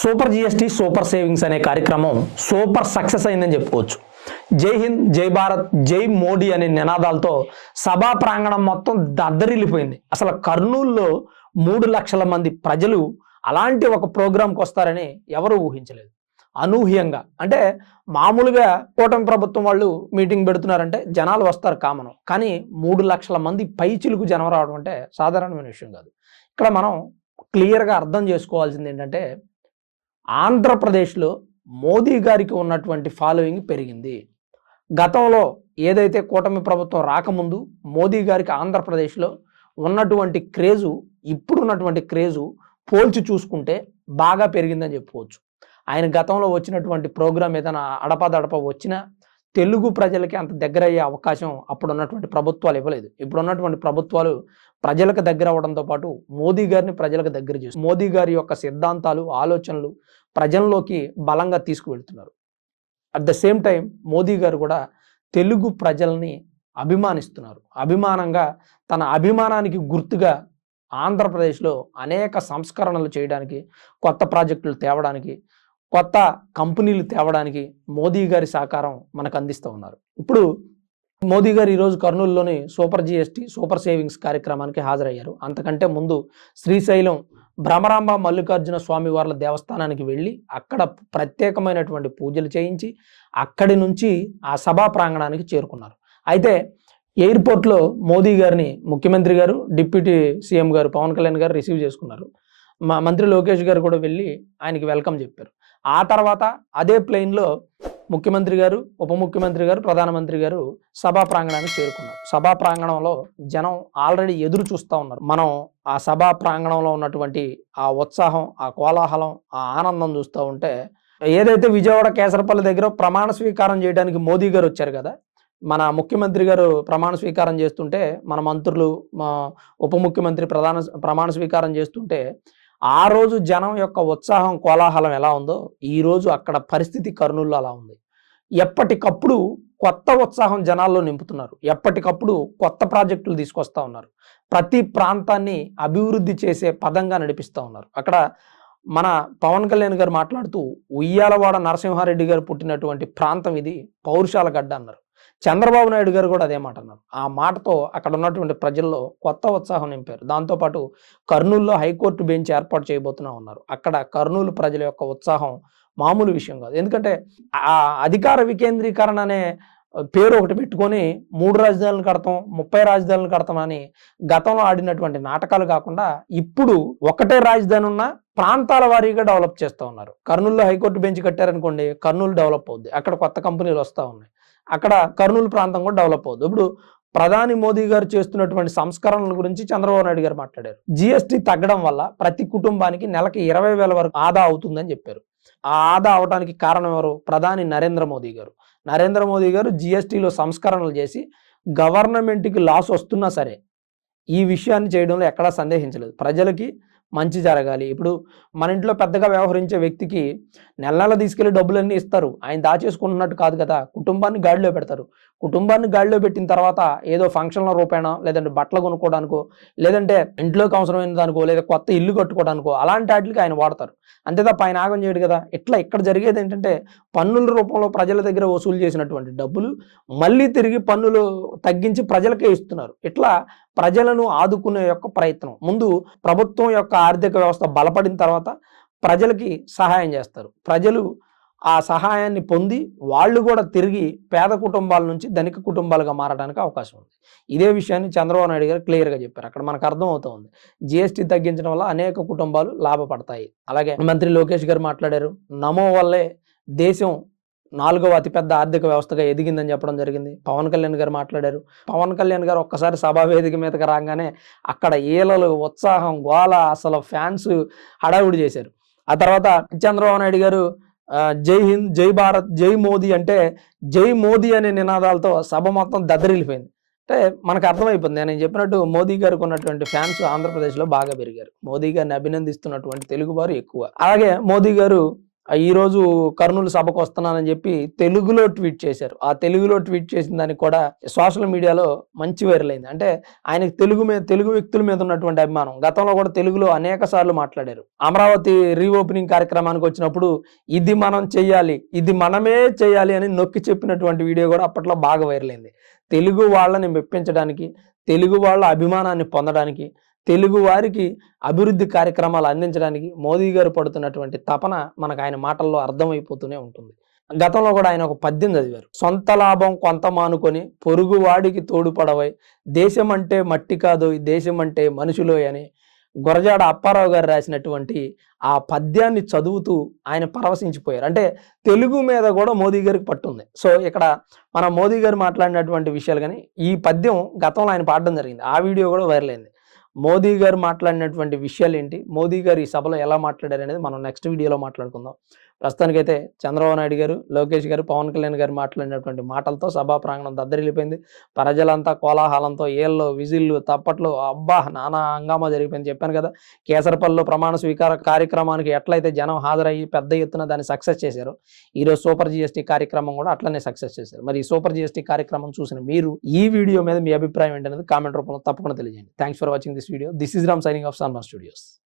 Super GST super savings అనే కార్యక్రమం super success అయిందని చెప్పుకోవచ్చు. జై హింద్ జై భారత్ జై మోడీ అనే నినాదాలతో సభా ప్రాంగణం మొత్తం దద్దరిల్లిపోయింది. అసలు కర్నూలులో మూడు లక్షల మంది ప్రజలు అలాంటి ఒక ప్రోగ్రాంకి వస్తారని ఎవరు ఊహించలేదు. అనూహ్యంగా. అంటే మామూలుగా కూటమి ప్రభుత్వం వాళ్ళు మీటింగ్ పెడుతున్నారంటే జనాలు వస్తారు కామను. కానీ మూడు లక్షల మంది పై చిలుకు జనం రావడం అంటే సాధారణమైన విషయం కాదు. ఇక్కడ మనం క్లియర్గా అర్థం చేసుకోవాల్సింది ఏంటంటే ఆంధ్రప్రదేశ్లో మోదీ గారికి ఉన్నటువంటి ఫాలోయింగ్ పెరిగింది. గతంలో ఏదైతే కూటమి ప్రభుత్వం రాకముందు మోదీ గారికి ఆంధ్రప్రదేశ్లో ఉన్నటువంటి క్రేజు ఇప్పుడున్నటువంటి క్రేజు పోల్చి చూసుకుంటే బాగా పెరిగిందని చెప్పుకోవచ్చు. ఆయన గతంలో వచ్చినటువంటి ప్రోగ్రాం ఏదైనా అడపదడప వచ్చినా తెలుగు ప్రజలకి అంత దగ్గర అయ్యే అవకాశం అప్పుడు ఉన్నటువంటి ప్రభుత్వాలు ఇవ్వలేదు. ఇప్పుడు ఉన్నటువంటి ప్రభుత్వాలు ప్రజలకు దగ్గర అవడంతో పాటు మోదీ గారిని ప్రజలకు దగ్గర చేస్తారు మోదీ గారి యొక్క సిద్ధాంతాలు ఆలోచనలు ప్రజల్లోకి బలంగా తీసుకువెళ్తున్నారు. At the same time Modi garu కూడా తెలుగు ప్రజల్ని అభిమానిస్తున్నారు. అభిమానంగా తన అభిమానానికి గుర్తుగా ఆంధ్రప్రదేశ్లో అనేక సంస్కరణలు చేయడానికి కొత్త ప్రాజెక్టులు తేవడానికి కొత్త కంపెనీలు తేవడానికి మోదీ గారి సహకారం మనకు అందిస్తూ ఉన్నారు. ఇప్పుడు మోదీ గారు ఈరోజు కర్నూలులోని సూపర్ జిఎస్టీ సూపర్ సేవింగ్స్ కార్యక్రమానికి హాజరయ్యారు. అంతకంటే ముందు శ్రీశైలం భ్రమరాంబ మల్లికార్జున స్వామి వార్ల దేవస్థానానికి వెళ్ళి అక్కడ ప్రత్యేకమైనటువంటి పూజలు చేయించి అక్కడి నుంచి ఆ సభా ప్రాంగణానికి చేరుకున్నారు. అయితే ఎయిర్పోర్ట్లో మోదీ గారిని ముఖ్యమంత్రి గారు డిప్యూటీ సీఎం గారు పవన్ కళ్యాణ్ గారు రిసీవ్ చేసుకున్నారు. మా మంత్రి లోకేష్ గారు కూడా వెళ్ళి ఆయనకి వెల్కమ్ చెప్పారు. ఆ తర్వాత అదే ప్లేన్లో ముఖ్యమంత్రి గారు ఉప ముఖ్యమంత్రి గారు ప్రధానమంత్రి గారు సభా ప్రాంగణానికి చేరుకున్నారు. సభా ప్రాంగణంలో జనం ఆల్రెడీ ఎదురు చూస్తూ ఉన్నారు. మనం ఆ సభా ప్రాంగణంలో ఉన్నటువంటి ఆ ఉత్సాహం ఆ కోలాహలం ఆ ఆనందం చూస్తూ ఉంటే ఏదైతే విజయవాడ కేసరపల్లి దగ్గర ప్రమాణ స్వీకారం చేయడానికి మోదీ గారు వచ్చారు కదా మన ముఖ్యమంత్రి గారు ప్రమాణ స్వీకారం చేస్తుంటే మన మంత్రులు మా ఉప ముఖ్యమంత్రి ప్రధాన ప్రమాణ స్వీకారం చేస్తుంటే ఆ రోజు జనం యొక్క ఉత్సాహం కోలాహలం ఎలా ఉందో ఈ రోజు అక్కడ పరిస్థితి కర్నూలు అలా ఉంది. ఎప్పటికప్పుడు కొత్త ఉత్సాహం జనాల్లో నింపుతున్నారు. ఎప్పటికప్పుడు కొత్త ప్రాజెక్టులు తీసుకొస్తా ఉన్నారు. ప్రతి ప్రాంతాన్ని అభివృద్ధి చేసే పదంగా నడిపిస్తూ ఉన్నారు. అక్కడ మన పవన్ కళ్యాణ్ గారు మాట్లాడుతూ ఉయ్యాలవాడ నరసింహారెడ్డి గారు పుట్టినటువంటి ప్రాంతం ఇది పౌరుషాల గడ్డ అన్నారు. చంద్రబాబు నాయుడు గారు కూడా అదే మాట అన్నారు. ఆ మాటతో అక్కడ ఉన్నటువంటి ప్రజల్లో కొత్త ఉత్సాహం నింపారు. దాంతోపాటు కర్నూలులో హైకోర్టు బెంచ్ ఏర్పాటు చేయబోతున్నా ఉన్నారు అక్కడ కర్నూలు ప్రజల యొక్క ఉత్సాహం మామూలు విషయం కాదు. ఎందుకంటే ఆ అధికార వికేంద్రీకరణ అనే పేరు ఒకటి పెట్టుకొని మూడు రాజధానులు కడతాం ముప్పై రాజధానులు కడతాం అని గతంలో ఆడినటువంటి నాటకాలు కాకుండా ఇప్పుడు ఒకటే రాజధాని ఉన్న ప్రాంతాల వారీగా డెవలప్ చేస్తూ ఉన్నారు. కర్నూలులో హైకోర్టు బెంచ్ కట్టారనుకోండి కర్నూలు డెవలప్ అవుద్ది. అక్కడ కొత్త కంపెనీలు వస్తూ ఉన్నాయి. అక్కడ కర్నూలు ప్రాంతం కూడా డెవలప్ అవుద్ది. ఇప్పుడు ప్రధాని మోదీ గారు చేస్తున్నటువంటి సంస్కరణల గురించి చంద్రబాబు నాయుడు గారు మాట్లాడారు. జిఎస్టీ తగ్గడం వల్ల ప్రతి కుటుంబానికి నెలకి ఇరవై వేల వరకు ఆదా అవుతుందని చెప్పారు. ఆ ఆదా అవడానికి కారణం ఎవరు? ప్రధాని నరేంద్ర మోదీ గారు. నరేంద్ర మోదీ గారు జిఎస్టీలో సంస్కరణలు చేసి గవర్నమెంట్కి లాస్ వస్తున్నా సరే ఈ విషయాన్ని చేయడంలో ఎక్కడా సందేహించలేదు. ప్రజలకి మంచి జరగాలి. ఇప్పుడు మన ఇంట్లో పెద్దగా వ్యవహరించే వ్యక్తికి నెల నెల తీసుకెళ్ళి డబ్బులన్నీ ఇస్తారు. ఆయన దాచేసుకుంటున్నట్టు కాదు కదా. కుటుంబాన్ని గాడిలో పెడతారు. కుటుంబాన్ని గాడిలో పెట్టిన తర్వాత ఏదో ఫంక్షన్ల రూపేణా లేదంటే బట్టలు కొనుక్కోవడానికో లేదంటే ఇంట్లోకి అవసరమైన దానికో లేదా కొత్త ఇల్లు కట్టుకోవడానికో అలాంటి వాటికి ఆయన వాడతారు. అంతే తప్ప ఆయన ఆగం చేయడు కదా. ఇట్లా ఇక్కడ జరిగేది ఏంటంటే పన్నుల రూపంలో ప్రజల దగ్గర వసూలు చేసినటువంటి డబ్బులు మళ్ళీ తిరిగి పన్నులు తగ్గించి ప్రజలకే ఇస్తున్నారు. ఇట్లా ప్రజలను ఆదుకునే యొక్క ప్రయత్నం. ముందు ప్రభుత్వం యొక్క ఆర్థిక వ్యవస్థ బలపడిన తర్వాత ప్రజలకి సహాయం చేస్తారు. ప్రజలు ఆ సహాయాన్ని పొంది వాళ్ళు కూడా తిరిగి పేద కుటుంబాల నుంచి ధనిక కుటుంబాలుగా మారడానికి అవకాశం ఉంది. ఇదే విషయాన్ని చంద్రబాబు నాయుడు గారు క్లియర్గా చెప్పారు. అక్కడ మనకు అర్థం అవుతుంది జిఎస్టీ తగ్గించడం వల్ల అనేక కుటుంబాలు లాభపడతాయి. అలాగే మంత్రి లోకేష్ గారు మాట్లాడారు. నమో వల్లే దేశం నాలుగవ అతిపెద్ద ఆర్థిక వ్యవస్థగా ఎదిగిందని చెప్పడం జరిగింది. పవన్ కళ్యాణ్ గారు మాట్లాడారు. పవన్ కళ్యాణ్ గారు ఒక్కసారి సభా వేదిక మీదకి రాగానే అక్కడ ఈలలు ఉత్సాహం గోల అసలు ఫ్యాన్స్ హడావుడి చేశారు. ఆ తర్వాత చంద్రబాబు నాయుడు గారు జై హింద్ జై భారత్ జై మోదీ అంటే జై మోదీ అనే నినాదాలతో సభ మొత్తం దద్దరిల్లిపోయింది. అంటే మనకు అర్థమైపోయింది నేను చెప్పినట్టు మోదీ గారికి ఉన్నటువంటి ఫ్యాన్స్ ఆంధ్రప్రదేశ్లో బాగా పెరిగారు. మోదీ గారిని అభినందిస్తున్నటువంటి తెలుగు వారు ఎక్కువ. అలాగే మోదీ గారు ఈరోజు కర్నూలు సభకు వస్తున్నానని చెప్పి తెలుగులో ట్వీట్ చేశారు. ఆ తెలుగులో ట్వీట్ చేసిన దానికి కూడా సోషల్ మీడియాలో మంచి వైరల్ అయింది. అంటే ఆయనకు తెలుగు మీద తెలుగు వ్యక్తుల మీద ఉన్నటువంటి అభిమానం. గతంలో కూడా తెలుగులో అనేక సార్లు మాట్లాడారు. అమరావతి రీఓపెనింగ్ కార్యక్రమానికి వచ్చినప్పుడు ఇది మనం చెయ్యాలి ఇది మనమే చేయాలి అని నొక్కి చెప్పినటువంటి వీడియో కూడా అప్పట్లో బాగా వైరల్ అయింది. తెలుగు వాళ్ళని మెప్పించడానికి తెలుగు వాళ్ళ అభిమానాన్ని పొందడానికి తెలుగు వారికి అభివృద్ధి కార్యక్రమాలు అందించడానికి మోదీ గారు పడుతున్నటువంటి తపన మనకు ఆయన మాటల్లో అర్థమైపోతూనే ఉంటుంది. గతంలో కూడా ఆయన ఒక పద్యం చదివారు. సొంత లాభం కొంత మానుకొని పొరుగు వాడికి తోడుపడవై దేశం అంటే మట్టి కాదు దేశం అంటే మనుషులోయ్ అని గురజాడ అప్పారావు గారు రాసినటువంటి ఆ పద్యాన్ని చదువుతూ ఆయన పరవశించిపోయారు. అంటే తెలుగు మీద కూడా మోదీ గారికి పట్టుంది. సో ఇక్కడ మన మోదీ గారు మాట్లాడినటువంటి విషయాలు కానీ ఈ పద్యం గతంలో ఆయన పాడడం జరిగింది. ఆ వీడియో కూడా వైరల్ అయింది. మోదీ గారు మాట్లాడినటువంటి విషయాలు ఏంటి మోదీ గారు ఈ సభలో ఎలా మాట్లాడారు అనేది మనం నెక్స్ట్ వీడియోలో మాట్లాడుకుందాం. ప్రస్తుతానికైతే చంద్రబాబు నాయుడు గారు లోకేష్ గారు పవన్ కళ్యాణ్ గారు మాట్లాడినటువంటి మాటలతో సభా ప్రాంగణం దద్దరిల్లిపోయింది. ప్రజలంతా కోలాహలంతో ఏళ్ళు విజిల్లు తప్పట్లు అబ్బా నానా హంగామా జరిగిపోయింది చెప్పాను కదా. కేసరపల్లిలో ప్రమాణ స్వీకార కార్యక్రమానికి ఎట్లయితే జనం హాజరయ్యి పెద్ద ఎత్తున దాన్ని సక్సెస్ చేశారో ఈరోజు సూపర్ జిఎస్టీ కార్యక్రమం కూడా అట్లనే సక్సెస్ చేశారు. మరి ఈ సూపర్ జిఎస్టీ కార్యక్రమం చూసిన మీరు ఈ వీడియో మీద మీ అభిప్రాయం ఏంటనేది కామెంట్ రూపంలో తప్పకుండా తెలియజేయండి. Thanks for watching this video. This is Ram signing off Sanmar Studios.